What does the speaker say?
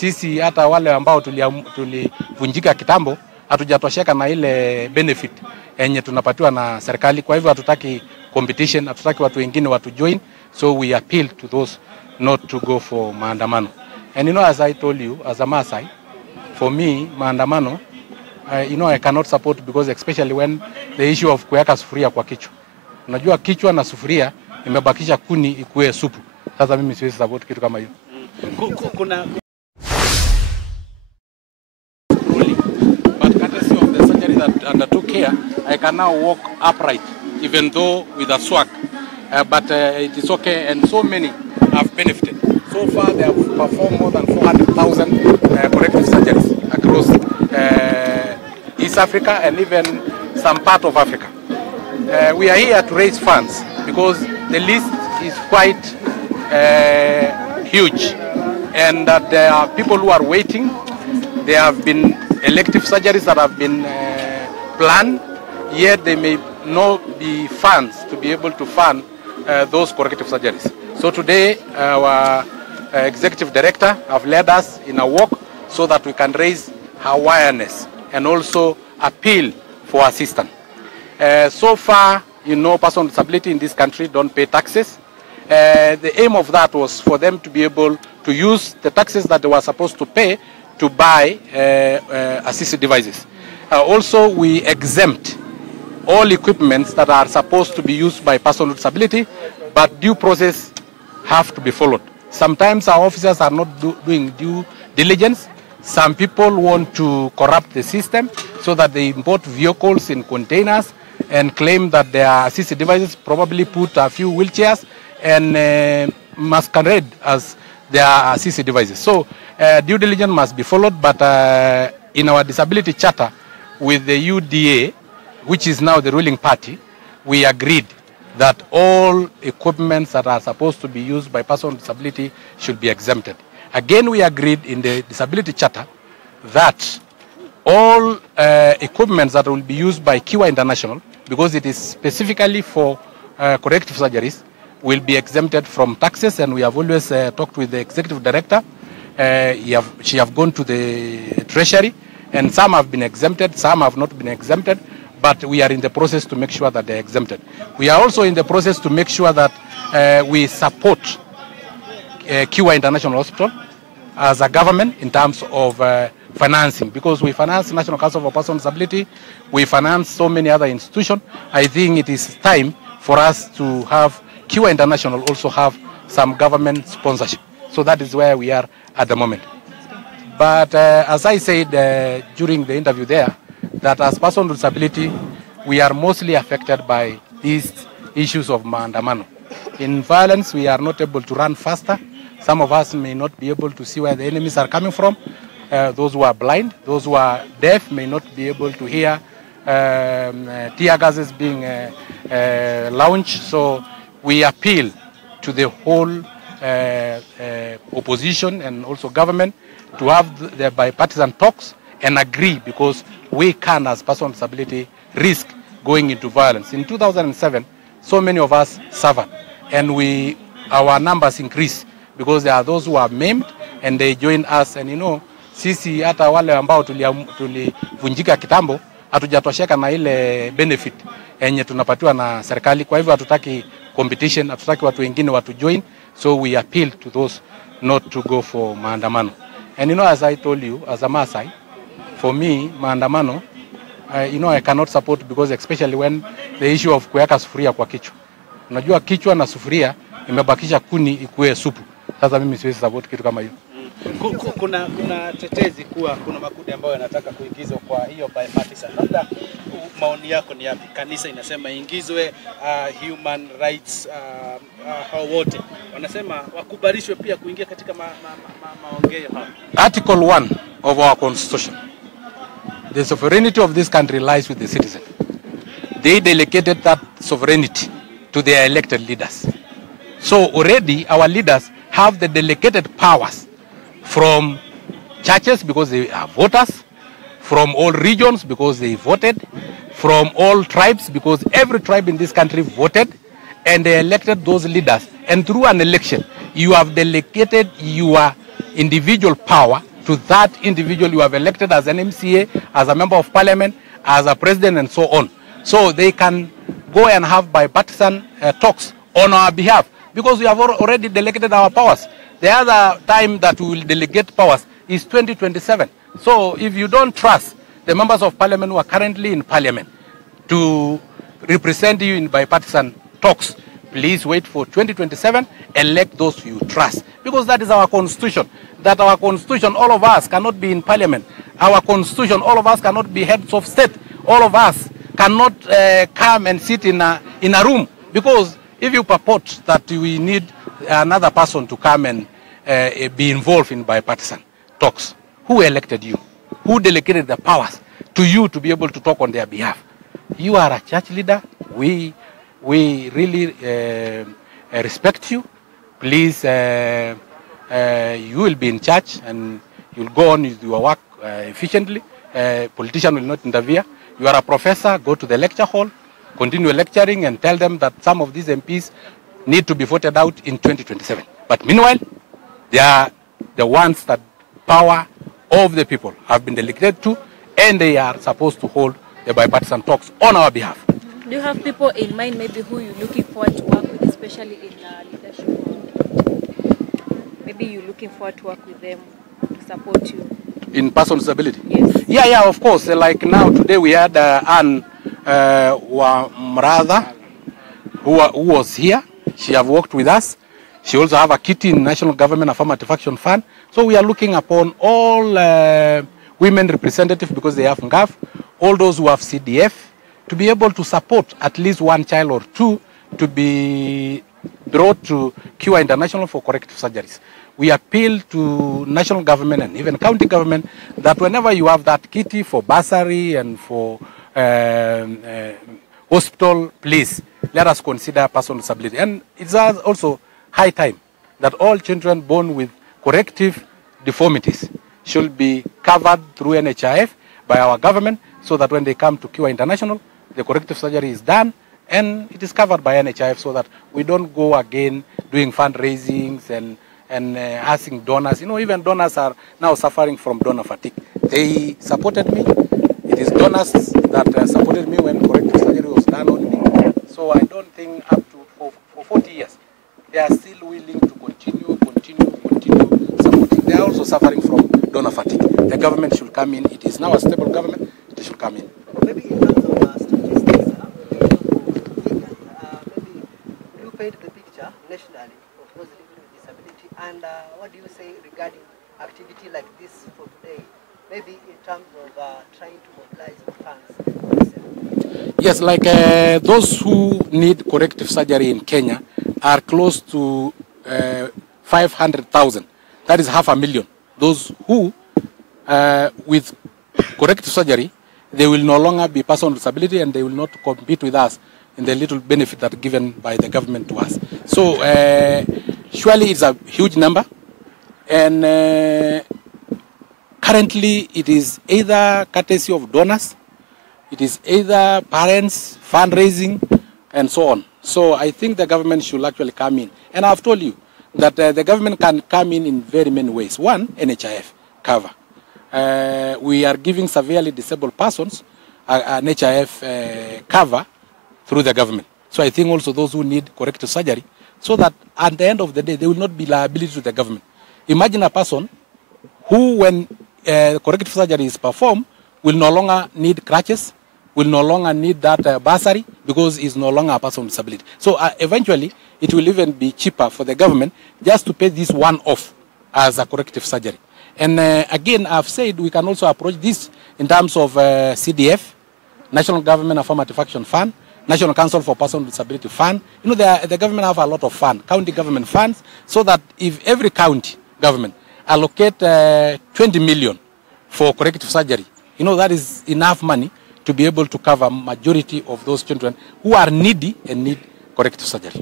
sisi hata wale ambao tulivunjika kitambo hatujatosheka na ile benefit yenye tunapatiwa na serikali. Kwa hivyo hatutaki competition, hatutaki watu wengine watu join, so we appeal to those not to go for maandamano. And you know, as I told you, as a Maasai, for me maandamano, you know, I cannot support, because especially when the issue of kuweka sufuria kwa kichwa. Unajua kichwa na sufuria imebakisha kuni ikuwe supu. Sasa mimi siwezi support kitu kama hiyo. Kuna but courtesy of the surgery that undertook here, I can now walk upright, even though with a swag. But it is okay, and so many have benefited. So far, they have performed more than 400,000 corrective surgeries across East Africa and even some part of Africa. We are here to raise funds because the list is quite huge, and that there are people who are waiting. There have been elective surgeries that have been planned, yet there may not be funds to be able to fund those corrective surgeries. So today, our executive director have led us in a walk so that we can raise awareness and also appeal for assistance. So far, you know, persons with disability in this country don't pay taxes. The aim of that was for them to be able to use the taxes that they were supposed to pay to buy assistive devices. Also, we exempt all equipments that are supposed to be used by persons with disability, but due process have to be followed. Sometimes our officers are not doing due diligence. Some people want to corrupt the system so that they import vehicles in containers and claim that they are assistive devices, probably put a few wheelchairs and masquerade as their assistive devices. So due diligence must be followed, but in our disability charter with the UDA, which is now the ruling party, we agreed that all equipments that are supposed to be used by persons with disability should be exempted. Again, we agreed in the disability charter that all equipments that will be used by Kichwani International, because it is specifically for corrective surgeries, will be exempted from taxes, and we have always talked with the executive director. She have gone to the treasury, and some have been exempted, some have not been exempted, but we are in the process to make sure that they are exempted. We are also in the process to make sure that we support Kichwani International Hospital as a government in terms of financing, because we finance National Council for Persons with Disability, we finance so many other institutions. I think it is time for us to have Kichwani International also have some government sponsorship. So that is where we are at the moment. But as I said during the interview there, that as persons with disability, we are mostly affected by these issues of maandamano. In violence, we are not able to run faster. Some of us may not be able to see where the enemies are coming from. Those who are blind, those who are deaf may not be able to hear tear gases being launched. So we appeal to the whole opposition and also government to have the bipartisan talks and agree, because we can, as persons with disability, risk going into violence. In 2007, so many of us suffered, and our numbers increased because there are those who are maimed and they join us. And you know, sisi hata wale ambao tulivunjika kitambo hatujatosheka na ile benefit yenye tunapatiwa na serikali. Kwa hivyo hatutaki competition, hatutaki watu wengine watu join, so we appeal to those not to go for maandamano. And you know, as I told you, as a Maasai, for me, maandamano, you know, I cannot support, because especially when the issue of kuweka sufuria kwa kichwa. Unajua kichwa na sufuria imebakisha kuni ikuwe supu. Sasa mimi siwezi support kitu kama hiyo. Kuna tetezi kuwa kuna makundi ambayo yanataka kuingizwa kwa hiyo bipartisan. Labda maoni yako ni yapi? Kanisa inasema ingizwe, human rights hao wote wanasema wakubalishwe pia kuingia katika maongeo hapa. Article 1 of our constitution. The sovereignty of this country lies with the citizen. They delegated that sovereignty to their elected leaders. So already our leaders have the delegated powers from churches because they are voters, from all regions because they voted, from all tribes because every tribe in this country voted, and they elected those leaders. And through an election, you have delegated your individual power to that individual you have elected as an MCA, as a member of parliament, as a president, and so on. So they can go and have bipartisan talks on our behalf, because we have already delegated our powers. The other time that we will delegate powers is 2027. So if you don't trust the members of parliament who are currently in parliament to represent you in bipartisan talks, please wait for 2027, elect those you trust. Because that is our constitution. That our constitution, all of us cannot be in parliament. Our constitution, all of us cannot be heads of state. All of us cannot come and sit in a room. Because if you purport that we need another person to come and be involved in bipartisan talks, who elected you? Who delegated the powers to you to be able to talk on their behalf? You are a church leader. We really respect you. Please, you will be in charge and you'll go on with your work efficiently. Politician will not interfere. You are a professor, go to the lecture hall, continue lecturing and tell them that some of these MPs need to be voted out in 2027. But meanwhile, they are the ones that power of the people have been delegated to, and they are supposed to hold the bipartisan talks on our behalf. Do you have people in mind maybe who you're looking forward to work with, especially in leadership? Maybe you're looking forward to work with them to support you? In person with disability? Yes. Yeah, of course. Like now, today we had Anne Mratha, who was here. She have worked with us. She also have a kitty in National Government Affirmative Action Fund. So we are looking upon all women representatives, because they have NGAF, all those who have CDF, to be able to support at least one child or two to be brought to Kichwani International for corrective surgeries. We appeal to national government and even county government that whenever you have that kitty for bursary and for hospital, please let us consider person with disability. And it's also high time that all children born with corrective deformities should be covered through NHIF by our government, so that when they come to Kichwani International, the corrective surgery is done and it is covered by NHIF, so that we don't go again doing fundraisings and asking donors. You know, even donors are now suffering from donor fatigue. They supported me. It is donors that supported me when corrective surgery was done on me. So I don't think up to for 40 years, they are still willing to continue supporting. They are also suffering from donor fatigue. The government should come in. It is now a stable government. It should come in. Maybe in terms of statistics, maybe you paint the picture nationally of those living with disability, and what do you say regarding activity like this for today? Maybe in terms of trying to mobilize funds. Yes, like those who need corrective surgery in Kenya are close to 500,000. That is 500,000. Those who, with corrective surgery, they will no longer be person with disability and they will not compete with us in the little benefit that are given by the government to us. So surely it's a huge number, and currently it is either courtesy of donors, it is either parents, fundraising, and so on. So I think the government should actually come in. And I've told you that the government can come in very many ways. One, NHIF cover. We are giving severely disabled persons an NHIF cover through the government. So I think also those who need corrective surgery, so that at the end of the day, they will not be liability to the government. Imagine a person who, when corrective surgery is performed, will no longer need crutches, will no longer need that bursary, because he's no longer a person with disability. So eventually, it will even be cheaper for the government just to pay this one off as a corrective surgery. And again, I've said we can also approach this in terms of CDF, National Government Affirmative Action Fund, National Council for Persons with Disability Fund. You know, the government have a lot of funds, county government funds, so that if every county government allocate 20 million for corrective surgery, you know, that is enough money to be able to cover majority of those children who are needy and need corrective surgery.